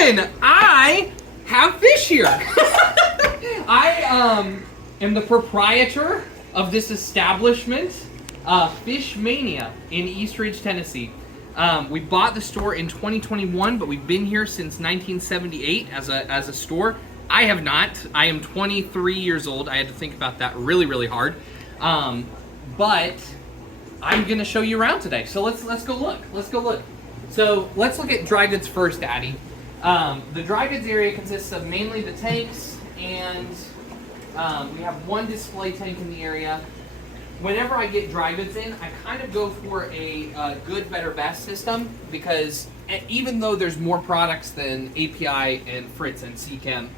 on? I have fish here. I am the proprietor of this establishment, Fish Mania in East Ridge, Tennessee. We bought the store in 2021, but we've been here since 1978 as a store. I have not. I am 23 years old. I had to think about that really, really hard. But I'm gonna show you around today. So let's go look. Let's go look. So let's look at dry goods first, Addie. The dry goods area consists of mainly the tanks, and we have one display tank in the area. Whenever I get dry goods in, I kind of go for a good, better, best system, because even though there's more products than API and Fritz and Seachem,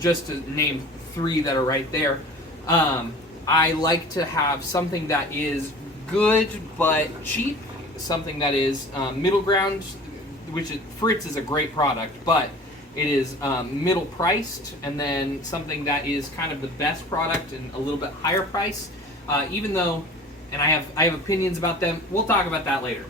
just to name 3 that are right there, I like to have something that is good but cheap, something that is middle ground, which Fritz is a great product, but it is middle priced, and then something that is kind of the best product and a little bit higher price. Even though, and I have opinions about them, we'll talk about that later.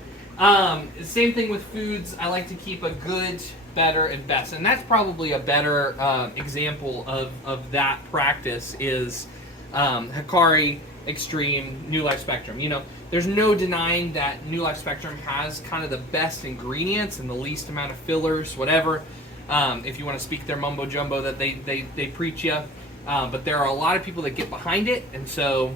Same thing with foods. I like to keep a good, better, and best, and that's probably a better example of that practice is Hikari, Extreme, New Life Spectrum. You know, there's no denying that New Life Spectrum has kind of the best ingredients and the least amount of fillers, whatever. If you want to speak their mumbo jumbo that they preach you, but there are a lot of people that get behind it, and so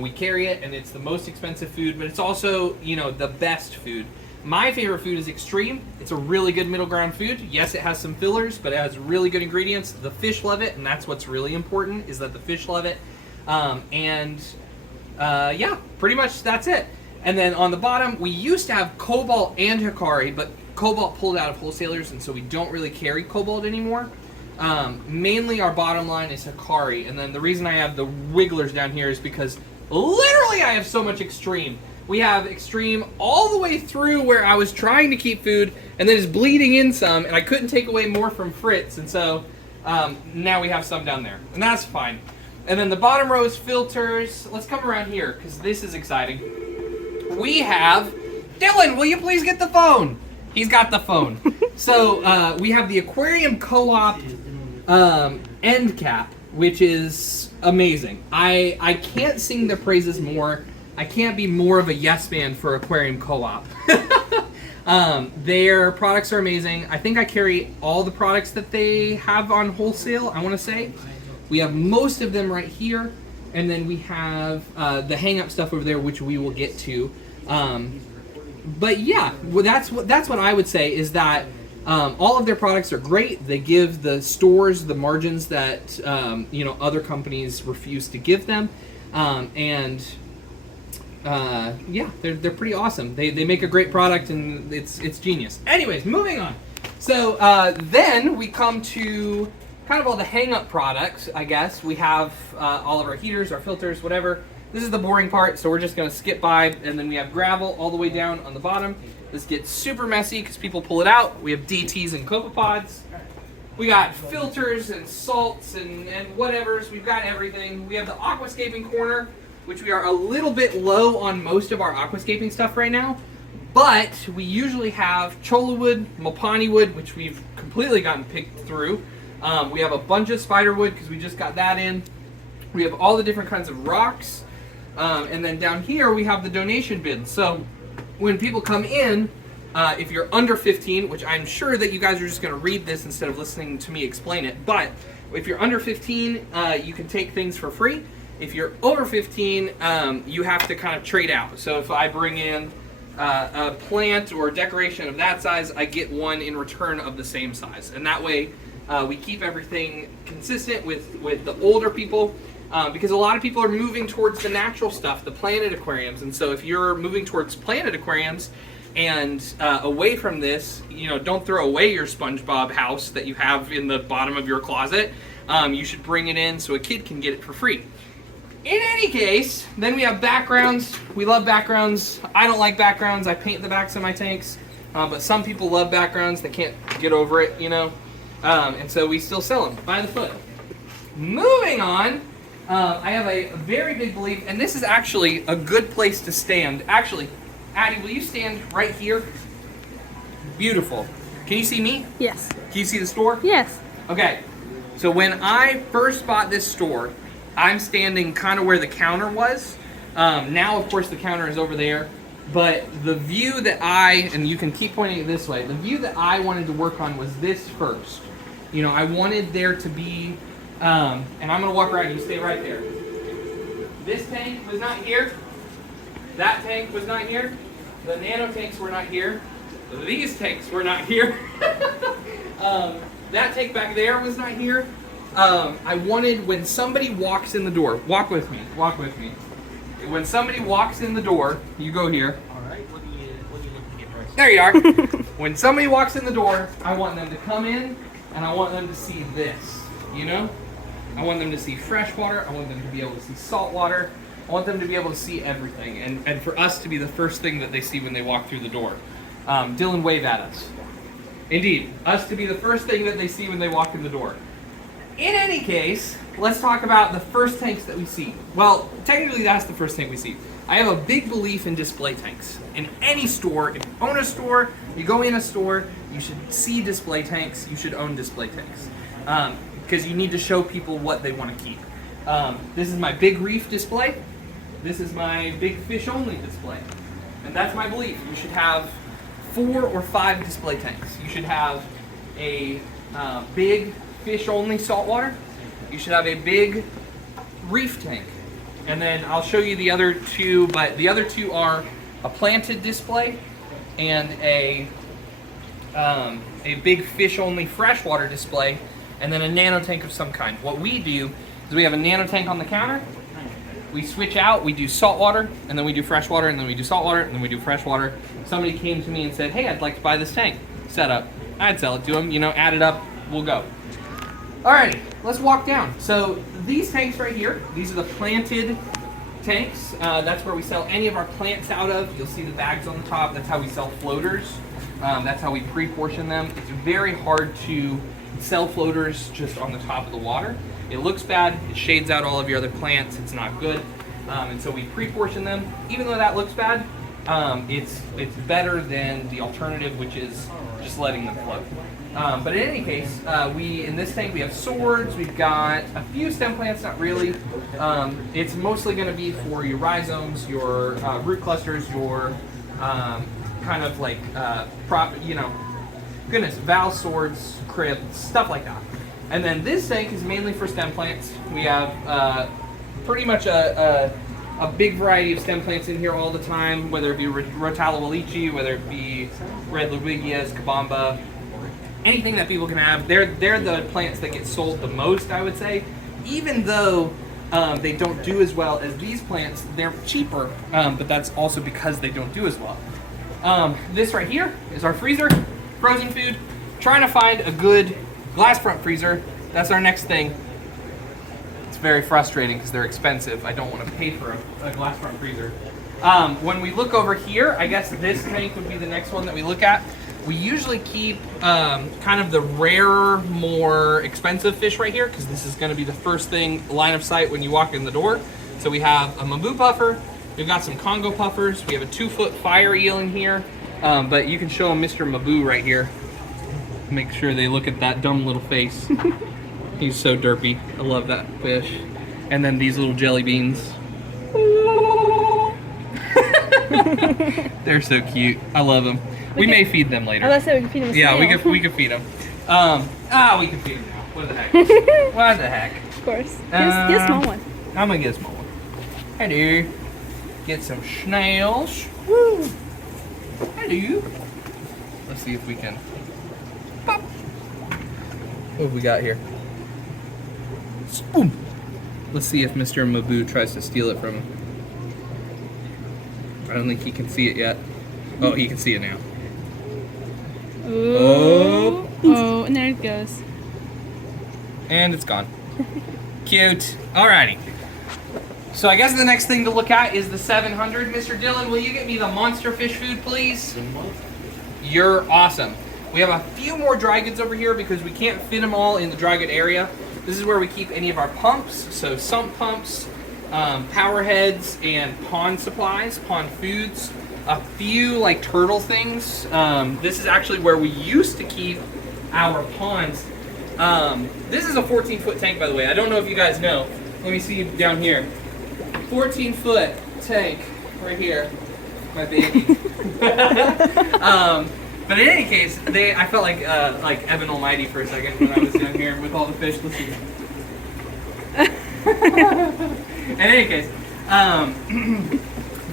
we carry it, and it's the most expensive food, but it's also, you know, the best food. My favorite food is Extreme. It's a really good middle ground food. Yes, it has some fillers, but it has really good ingredients. The fish love it, and that's what's really important, is that the fish love it. Yeah, pretty much that's it. And then on the bottom, we used to have Cobalt and Hikari, but Cobalt pulled out of wholesalers, and so we don't really carry Cobalt anymore. Mainly our bottom line is Hikari, and then the reason I have the wigglers down here is because literally I have so much Extreme. We have Extreme all the way through where I was trying to keep food, and then it's bleeding in some, and I couldn't take away more from Fritz, and so now we have some down there, and that's fine. And then the bottom row is filters. Let's come around here, because this is exciting. We have, Dylan, will you please get the phone? He's got the phone. So we have the Aquarium Co-op end cap, which is amazing. I can't sing their praises more. I can't be more of a yes man for Aquarium Co-op. Their products are amazing. I think I carry all the products that they have on wholesale, I want to say. We have most of them right here, and then we have the hang-up stuff over there, which we will get to. But yeah, well, that's what I would say, is that all of their products are great. They give the stores the margins that other companies refuse to give them, yeah, they're pretty awesome. They make a great product, and it's genius. Anyways, moving on. So then we come to kind of all the hang-up products, I guess. We have all of our heaters, our filters, whatever. This is the boring part, so we're just going to skip by, and then we have gravel all the way down on the bottom. This gets super messy because people pull it out. We have DTs and copepods. We got filters and salts and whatevers. We've got everything. We have the aquascaping corner, which we are a little bit low on most of our aquascaping stuff right now, but we usually have cholla wood, mopani wood, which we've completely gotten picked through. We have a bunch of spider wood because we just got that in. We have all the different kinds of rocks. And then down here we have the donation bins. So when people come in, if you're under 15, which I'm sure that you guys are just going to read this instead of listening to me explain it, but if you're under 15, you can take things for free. If you're over 15, you have to kind of trade out. So if I bring in a plant or decoration of that size, I get one in return of the same size. And that way we keep everything consistent with the older people. Because a lot of people are moving towards the natural stuff, the planet aquariums, and so if you're moving towards planet aquariums and away from this, don't throw away your SpongeBob house that you have in the bottom of your closet. You should bring it in so a kid can get it for free. In any case, then we have backgrounds. We love backgrounds. I don't like backgrounds. I paint the backs of my tanks, but some people love backgrounds. They can't get over it, and so we still sell them by the foot. Moving on. I have a very big belief, and this is actually a good place to stand. Actually, Addie, will you stand right here? Beautiful. Can you see me? Yes. Can you see the store? Yes. Okay, so when I first bought this store, I'm standing kind of where the counter was. Now, of course, the counter is over there, but the view that and you can keep pointing it this way, the view that I wanted to work on was this first. You know, I wanted there to be, and I'm gonna walk around, you stay right there. This tank was not here. That tank was not here. The nano tanks were not here. These tanks were not here. That tank back there was not here. I wanted when somebody walks in the door, walk with me. When somebody walks in the door, you go here. All right, what do you look to get first? There you are. When somebody walks in the door, I want them to come in and I want them to see this, you know? I want them to see freshwater. I want them to be able to see saltwater. I want them to be able to see everything, and for us to be the first thing that they see when they walk through the door. Dylan, wave at us. Indeed, us to be the first thing that they see when they walk in the door. In any case, let's talk about the first tanks that we see. Well, technically that's the first tank we see. I have a big belief in display tanks. In any store, if you own a store, you go in a store, you should see display tanks, you should own display tanks. Because you need to show people what they want to keep. This is my big reef display. This is my big fish only display. And that's my belief. You should have 4 or 5 display tanks. You should have a big fish only saltwater. You should have a big reef tank. And then I'll show you the other 2, but the other 2 are a planted display and a big fish only freshwater display, and then a nano tank of some kind. What we do is we have a nano tank on the counter. We switch out, we do saltwater, and then we do freshwater, and then we do saltwater, and then we do freshwater. Somebody came to me and said, hey, I'd like to buy this tank set up. I'd sell it to them, you know, add it up, we'll go. Alrighty, let's walk down. So these tanks right here, these are the planted tanks. That's where we sell any of our plants out of. You'll see the bags on the top. That's how we sell floaters. That's how we pre-portion them. It's very hard to sell floaters just on the top of the water. It looks bad, it shades out all of your other plants, it's not good. And so we pre-portion them. Even though that looks bad, it's better than the alternative, which is just letting them float. But in any case, in this tank we have swords, we've got a few stem plants, not really. It's mostly going to be for your rhizomes, your root clusters, your kind of like valve swords, cribs, stuff like that. And then this tank is mainly for stem plants. We have pretty much a big variety of stem plants in here all the time, whether it be Rotala Walichi, whether it be Red Ludwigias, Kabamba, anything that people can have. They're the plants that get sold the most, I would say. Even though they don't do as well as these plants, they're cheaper, but that's also because they don't do as well. This right here is our freezer, frozen food. Trying to find a good glass front freezer. That's our next thing. It's very frustrating because they're expensive. I don't want to pay for a glass front freezer. When we look over here, I guess this tank would be the next one that we look at. We usually keep kind of the rarer, more expensive fish right here because this is going to be the first thing, line of sight when you walk in the door. So we have a Mabu puffer, we've got some Congo puffers, we have a 2-foot fire eel in here, but you can show them Mr. Mabu right here. Make sure they look at that dumb little face. He's so derpy. I love that fish. And then these little jelly beans. They're so cute. I love them. We may feed them later. I was going to say we can feed them a Yeah, snail. we could feed them. We can feed them now. What the heck? What the heck? Of course. Get a small one. I'm gonna get a small one. Hello. Get some snails. Woo. Hello. Let's see if we can. Pop. What have we got here? Boom. Let's see if Mr. Mabu tries to steal it from him. I don't think he can see it yet. Oh, he can see it now. Ooh. Oh, and there it goes. And it's gone. Cute. Alrighty. So I guess the next thing to look at is the 700. Mr. Dillon, will you get me the monster fish food, please? You're awesome. We have a few more dry goods over here because we can't fit them all in the dry good area. This is where we keep any of our pumps, so sump pumps, power heads, and pond supplies, pond foods. a few like turtle things. This is actually where we used to keep our ponds. This is a 14-foot tank, by the way. I don't know if you guys know. Let me see down here. 14-foot tank right here, my baby. But in any case, I felt like Evan Almighty for a second when I was down here with all the fish. Let's see. In any case,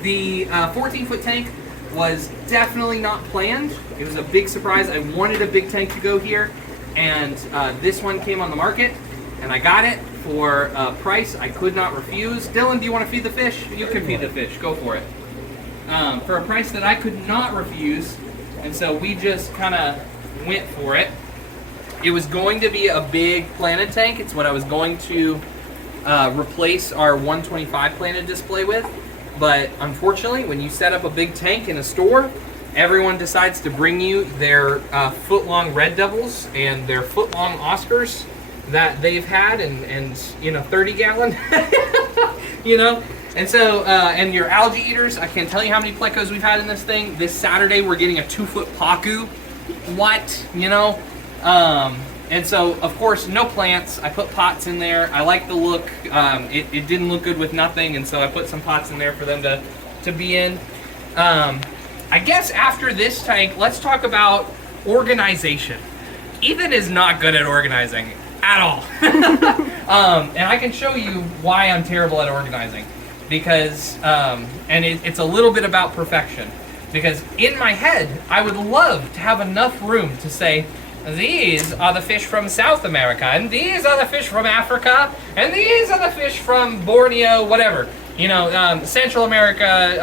the 14-foot tank was definitely not planned. It was a big surprise. I wanted a big tank to go here, and this one came on the market, and I got it for a price I could not refuse. Dylan, do you want to feed the fish? You can feed the fish. Go for it. For a price that I could not refuse, and so we just kind of went for it. It was going to be a big planted tank. It's what I was going to replace our 125 planted display with. But unfortunately, when you set up a big tank in a store, everyone decides to bring you their foot-long Red Devils and their foot-long Oscars that they've had, and 30-gallon, And so, and your algae eaters, I can't tell you how many plecos we've had in this thing. This Saturday, we're getting a 2-foot pacu. What? And so, of course, no plants. I put pots in there. I like the look. It didn't look good with nothing, and so I put some pots in there for them to be in. I guess after this tank, let's talk about organization. Ethan is not good at organizing at all. And I can show you why I'm terrible at organizing. Because, and it's a little bit about perfection. Because in my head, I would love to have enough room to say, these are the fish from South America, and these are the fish from Africa, and these are the fish from Borneo, whatever. Central America,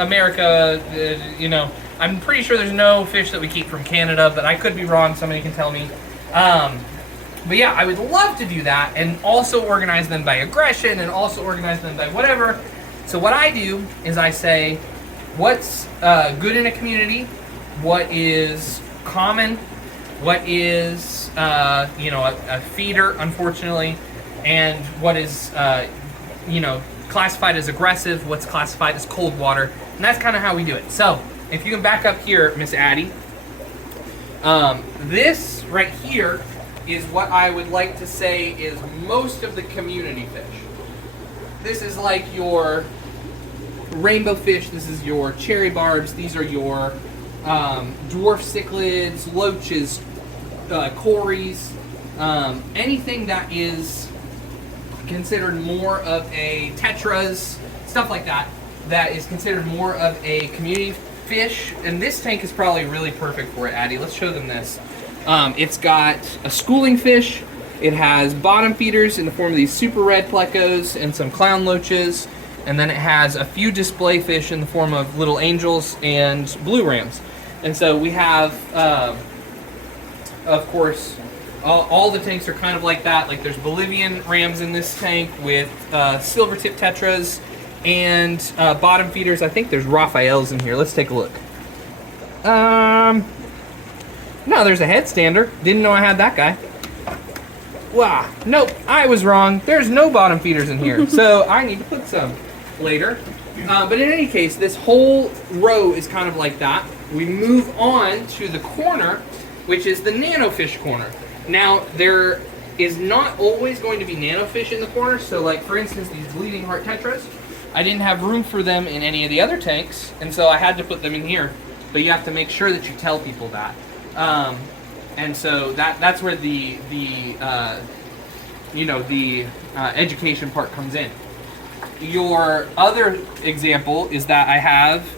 I'm pretty sure there's no fish that we keep from Canada, but I could be wrong, somebody can tell me. But yeah, I would love to do that, and also organize them by aggression, and also organize them by whatever. So what I do is I say, what's good in a community, what is common, what is a feeder, unfortunately, and what is classified as aggressive, what's classified as cold water, and that's kind of how we do it. So if you can back up here, Miss Addie, this right here is what I would like to say is most of the community fish. This is like your rainbow fish, this is your cherry barbs, these are your dwarf cichlids, loaches, cories, anything that is considered more of a tetras, stuff like that, that is considered more of a community fish. And this tank is probably really perfect for it, Addie. Let's show them this. It's got a schooling fish, it has bottom feeders in the form of these super red plecos and some clown loaches, and then it has a few display fish in the form of little angels and blue rams. And so we have, of course, all the tanks are kind of like that. Like there's Bolivian rams in this tank with silver tip tetras and bottom feeders. I think there's Raphaels in here. Let's take a look. No, there's a headstander. Didn't know I had that guy. Wow, nope, I was wrong. There's no bottom feeders in here, so I need to put some later. But in any case, this whole row is kind of like that. We move on to the corner, which is the nanofish corner. Now, there is not always going to be nanofish in the corner, so like, for instance, these bleeding heart tetras, I didn't have room for them in any of the other tanks, and so I had to put them in here. But you have to make sure that you tell people that. And so that's where the education part comes in. Your other example is that I have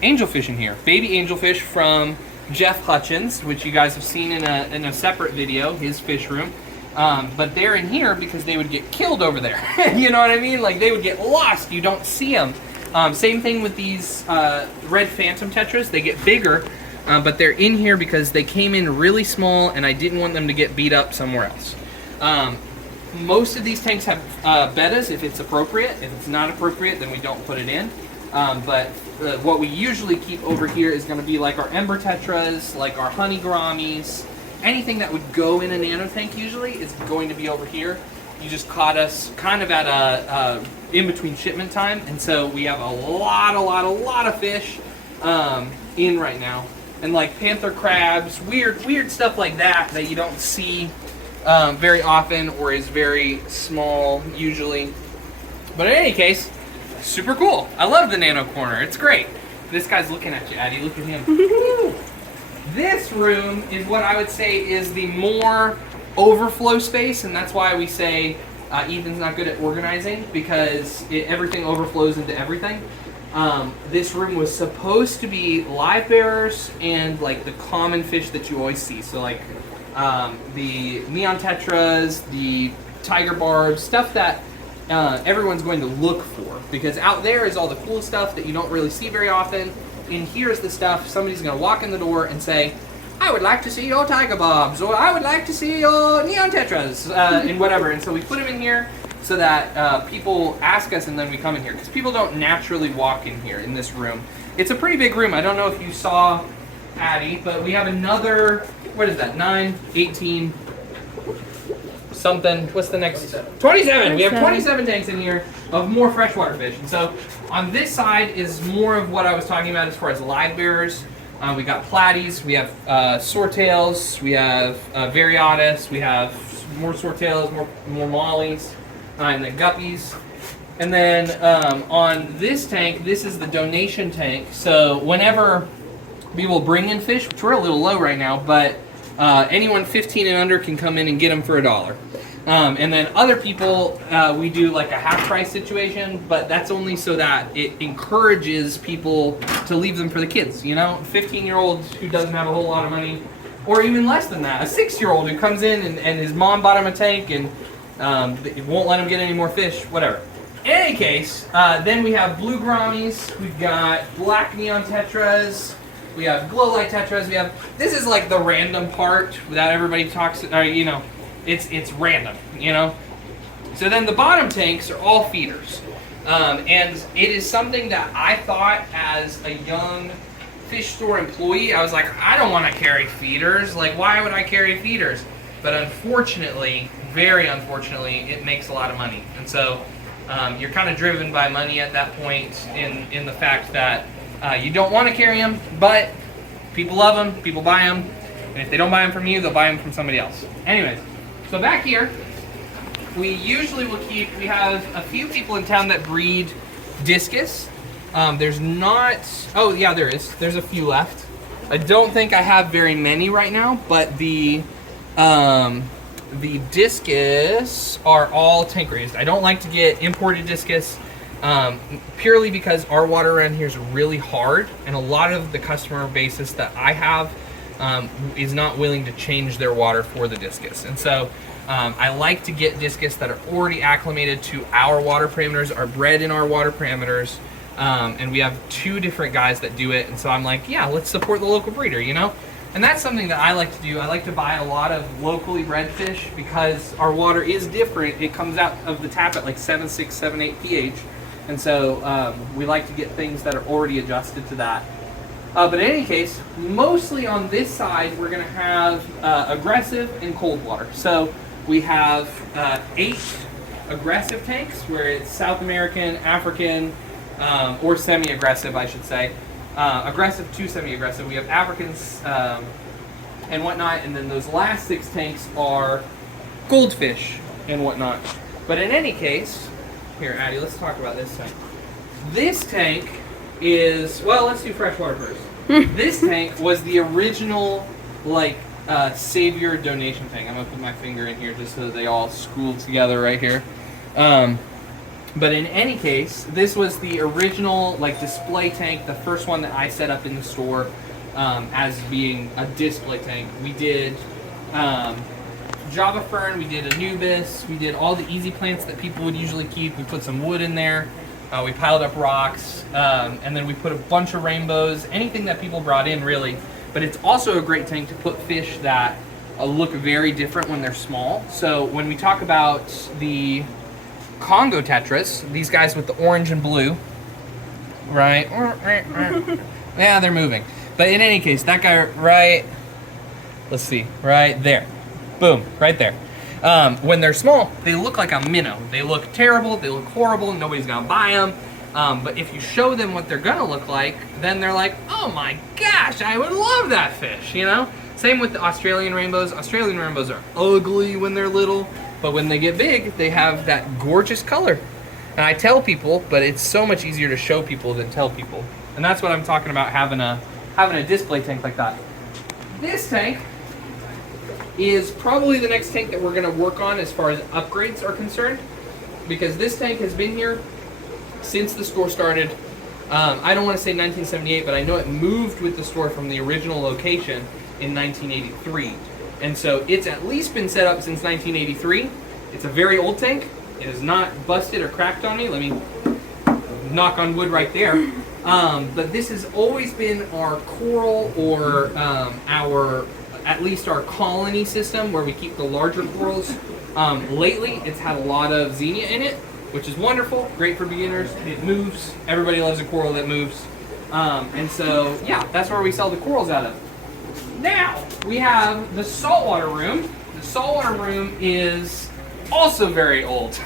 angelfish in here. Baby angelfish from Jeff Hutchins, which you guys have seen in a separate video, his fish room. But they're in here because they would get killed over there. You know what I mean? Like they would get lost. You don't see them. Same thing with these red phantom tetras. They get bigger, but they're in here because they came in really small and I didn't want them to get beat up somewhere else. Most of these tanks have bettas if it's appropriate. If it's not appropriate, then we don't put it in. But what we usually keep over here is going to be like our ember tetras, like our honey gouramis. Anything that would go in a nano tank usually is going to be over here. you just caught us kind of at a in between shipment time, and so we have a lot of fish in right now, and like panther crabs, weird stuff like that you don't see very often, or is very small usually. But in any case, super cool. I love the Nano Corner. It's great. This guy's looking at you, Addie. Look at him. This room is what I would say is the more overflow space, and that's why we say Ethan's not good at organizing, because everything overflows into everything. This room was supposed to be live bearers and like the common fish that you always see. So like the neon tetras, the tiger barbs, stuff that everyone's going to look for, because out there is all the cool stuff that you don't really see very often. In here is the stuff somebody's going to walk in the door and say, I would like to see your tiger barbs, or I would like to see your neon tetras, and whatever. And so we put them in here so that people ask us, and then we come in here, because people don't naturally walk in here in this room. It's a pretty big room. I don't know if you saw Addie, but we have another, what is that, 9, 18, something. What's the next? 27. We have 27 tanks in here of more freshwater fish. And so on this side is more of what I was talking about as far as live bearers. We got platies, we have swordtails, we have variotis, we have more swordtails, more mollies, and then guppies. And then on this tank, this is the donation tank. So whenever people bring in fish, which we're a little low right now, but anyone 15 and under can come in and get them for $1. And then other people, we do like a half price situation, but that's only so that it encourages people to leave them for the kids, you know? 15-year-old who doesn't have a whole lot of money, or even less than that, a 6-year-old who comes in and his mom bought him a tank and it won't let him get any more fish, whatever. In any case, then we have blue grommies, we've got black neon tetras, we have glow light tetras, we have, this is like the random part that everybody talks, you know, it's random, you know? So then the bottom tanks are all feeders. And it is something that I thought as a young fish store employee, I was like, I don't want to carry feeders. Like, why would I carry feeders? But unfortunately, very unfortunately, it makes a lot of money. And so you're kind of driven by money at that point in the fact that you don't want to carry them, but people love them, people buy them, and if they don't buy them from you, they'll buy them from somebody else. Anyways, so back here, we usually will keep, we have a few people in town that breed discus. There's not, oh yeah, there is. There's a few left. I don't think I have very many right now, but the discus are all tank raised. I don't like to get imported discus purely because our water around here is really hard, and a lot of the customer basis that I have is not willing to change their water for the discus. And so I like to get discus that are already acclimated to our water parameters, are bred in our water parameters, and we have 2 different guys that do it. And so I'm like, yeah, let's support the local breeder, you know? And that's something that I like to do. I like to buy a lot of locally bred fish because our water is different. It comes out of the tap at like 7.6, 7.8 pH. And so we like to get things that are already adjusted to that. But in any case, mostly on this side, we're going to have aggressive and cold water. So we have 8 aggressive tanks, where it's South American, African, or semi-aggressive, I should say. Aggressive to semi-aggressive. We have Africans and whatnot, and then those last 6 tanks are goldfish and whatnot. But in any case, here, Addie, let's talk about this tank. This tank is, well, let's do freshwater first. This tank was the original, like, Savior donation tank. I'm going to put my finger in here just so they all schooled together right here. But in any case, this was the original, like, display tank, the first one that I set up in the store as being a display tank. We did Java Fern, we did Anubis, we did all the easy plants that people would usually keep. We put some wood in there. We piled up rocks, and then we put a bunch of rainbows, anything that people brought in, really. But it's also a great tank to put fish that look very different when they're small. So when we talk about the Congo tetras, these guys with the orange and blue, right? Yeah, they're moving. But in any case, that guy right, let's see, right there. Boom, right there. When they're small, they look like a minnow. They look terrible, they look horrible, nobody's gonna buy them. But if you show them what they're gonna look like, then they're like, oh my gosh, I would love that fish, you know? Same with the Australian rainbows. Australian rainbows are ugly when they're little, but when they get big, they have that gorgeous color. And I tell people, but it's so much easier to show people than tell people. And that's what I'm talking about, having a display tank like that. This tank is probably the next tank that we're gonna work on as far as upgrades are concerned, because this tank has been here since the store started. I don't want to say 1978, but I know it moved with the store from the original location in 1983. And so it's at least been set up since 1983. It's a very old tank. It is not busted or cracked on me. Let me knock on wood right there. But this has always been our coral, or at least our colony system, where we keep the larger corals. Lately, it's had a lot of xenia in it, which is wonderful, great for beginners. It moves. Everybody loves a coral that moves. And so, yeah, that's where we sell the corals out of. Now, we have the saltwater room. The saltwater room is also very old.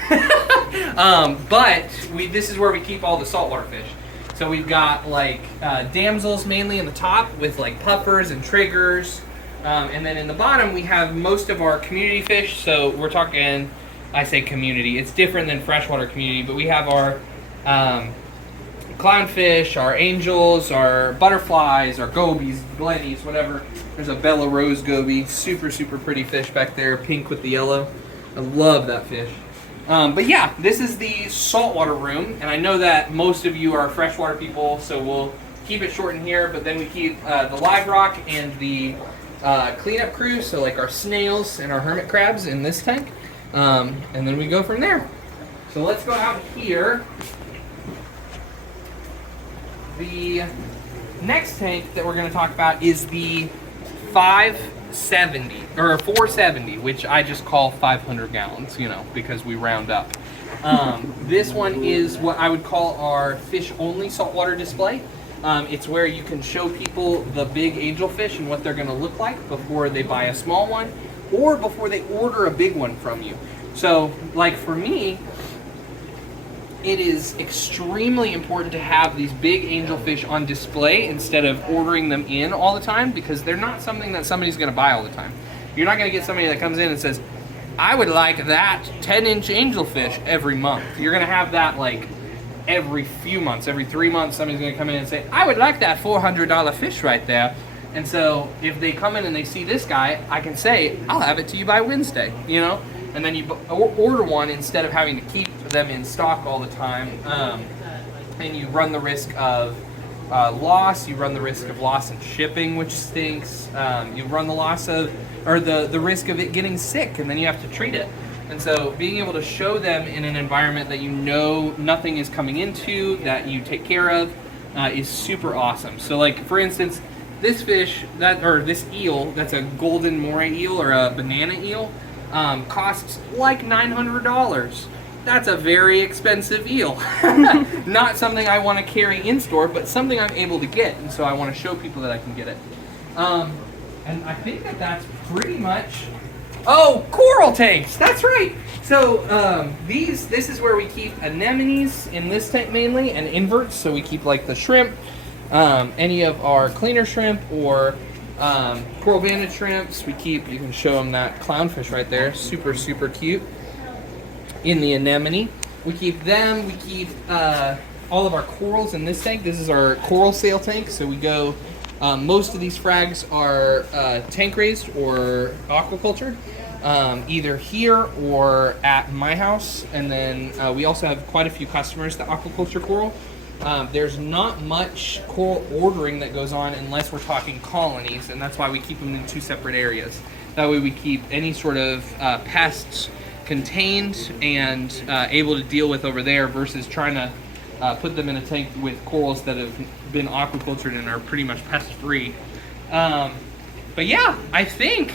But this is where we keep all the saltwater fish. So we've got like damsels mainly in the top with like puffers and triggers. And then in the bottom we have most of our community fish. So we're talking, I say community, it's different than freshwater community, but we have our clownfish, our angels, our butterflies, our gobies, glennies, whatever. There's a Bella Rose goby, super, super pretty fish back there, pink with the yellow. I love that fish. But yeah, this is the saltwater room, and I know that most of you are freshwater people, so we'll keep it short in here, but then we keep the live rock and the cleanup crew, so like our snails and our hermit crabs in this tank, and then we go from there. So let's go out here. The next tank that we're going to talk about is the 570 or 470, which I just call 500 gallons, you know, because we round up. This one is what I would call our fish only saltwater display. It's where you can show people the big angelfish and what they're going to look like before they buy a small one, or before they order a big one from you. So, like for me, it is extremely important to have these big angelfish on display instead of ordering them in all the time, because they're not something that somebody's going to buy all the time. You're not going to get somebody that comes in and says, I would like that 10-inch angelfish every month. You're going to have that like every few months, every 3 months, somebody's going to come in and say, I would like that $400 fish right there. And so if they come in and they see this guy, I can say, I'll have it to you by Wednesday, you know? And then you order one instead of having to keep them in stock all the time. And you run the risk of loss. You run the risk of loss in shipping, which stinks. You run the loss of, or the risk of it getting sick, and then you have to treat it. And so being able to show them in an environment that you know nothing is coming into, that you take care of, is super awesome. So like, for instance, this fish, this eel, that's a golden moray eel or a banana eel, costs like $900. That's a very expensive eel. Not something I want to carry in store, but something I'm able to get, and so I want to show people that I can get it. And I think that's pretty much. Oh, coral tanks. That's right. So this is where we keep anemones in this tank mainly, and inverts. So we keep like the shrimp, any of our cleaner shrimp or coral banded shrimps. We keep. You can show them that clownfish right there. Super, super cute. In the anemone, we keep them. We keep all of our corals in this tank. This is our coral sale tank. So we go. Most of these frags are tank raised or aquaculture, either here or at my house. And then we also have quite a few customers that aquaculture coral. There's not much coral ordering that goes on unless we're talking colonies, and that's why we keep them in two separate areas. That way we keep any sort of pests contained and able to deal with over there versus trying to put them in a tank with corals that have been aquacultured and are pretty much pest free. But yeah, I think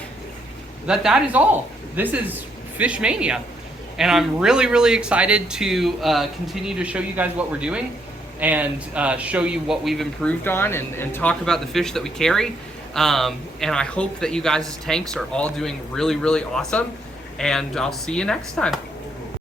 that is all. This is Fish Mania, and I'm really, really excited to continue to show you guys what we're doing and show you what we've improved on and talk about the fish that we carry. And I hope that you guys' tanks are all doing really, really awesome. and I'll see you next time.